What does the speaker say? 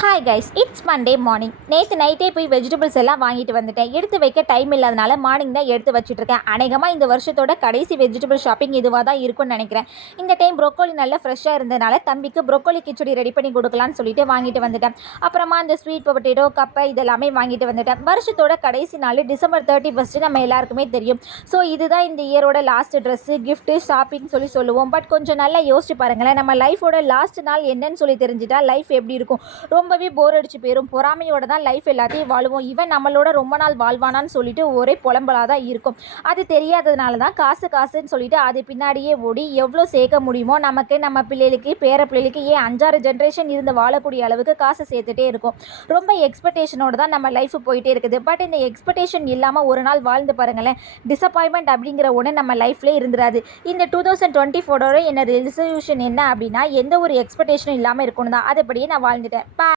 Hi guys, it's Monday morning. நேற்று நைட்டே போய் வெஜிடபிள்ஸ் எல்லாம் வாங்கிட்டு வந்துட்டேன். எடுத்து வைக்க டைம் இல்லாதனால மார்னிங் தான் எடுத்து வச்சுட்ருக்கேன். அநேகமாக இந்த வருஷத்தோட கடைசி வெஜிடபிள் ஷாப்பிங் இதுவாக தான் இருக்கும்னு நினைக்கிறேன். இந்த டைம் ப்ரொக்கோலி நல்லா ஃப்ரெஷ்ஷாக இருந்ததுனால தம்பிக்கு ப்ரொக்கோலி கிச்சடி ரெடி பண்ணி கொடுக்கலான்னு சொல்லிட்டு வாங்கிட்டு வந்துட்டேன். அப்புறமா அந்த ஸ்வீட் பொட்டேட்டோ, கப்பை இதெல்லாமே வாங்கிட்டு வந்துட்டேன். வருஷத்தோட கடைசி நாள் டிசம்பர் 31 நம்ம எல்லாருக்குமே தெரியும். ஸோ இதுதான் இந்த இயரோட லாஸ்ட் ட்ரெஸ்ஸு, கிஃப்ட்டு, ஷாப்பிங் சொல்லுவோம். பட் கொஞ்சம் நல்லா யோசிச்சு பாருங்களேன், நம்ம லைஃபோட லாஸ்ட் நாள் என்னன்னு சொல்லி தெரிஞ்சுட்டா லைஃப் எப்படி இருக்கும்? ரொம்பவே போர் அடிச்சு போயிடும். பொறாமையோட தான் லைஃப் எல்லாத்தையும் வாழுவோம். இவன் நம்மளோட ரொம்ப நாள் வாழ்வானான்னு சொல்லிட்டு ஒரே புலம்பலாக தான் இருக்கும். அது தெரியாததுனால தான் காசுன்னு சொல்லிட்டு அது பின்னாடியே ஓடி எவ்வளோ சேர்க்க முடியுமோ நமக்கு, நம்ம பிள்ளைகளுக்கு, பேர பிள்ளைகளுக்கு, 5-6 ஜென்ரேஷன் இருந்து வாழக்கூடிய அளவுக்கு காசு சேர்த்துட்டே இருக்கும். ரொம்ப எக்ஸ்பெக்டேஷனோட தான் நம்ம லைஃப் போயிட்டே இருக்குது. பட் இந்த எக்ஸ்பெக்டேஷன் இல்லாமல் ஒரு நாள் வாழ்ந்து பாருங்களேன், டிசப்பாயின்மெண்ட் அப்படிங்கிற ஒன்று நம்ம லைஃப்லேயே இருந்துராது. இந்த 2024 என்ன ரெசல்யூஷன் என்ன அப்படின்னா, எந்த ஒரு எக்ஸ்பெக்டேஷனும் இல்லாமல் இருக்கணும் தான். அதுபடியே நான் வாழ்ந்துட்டேன்.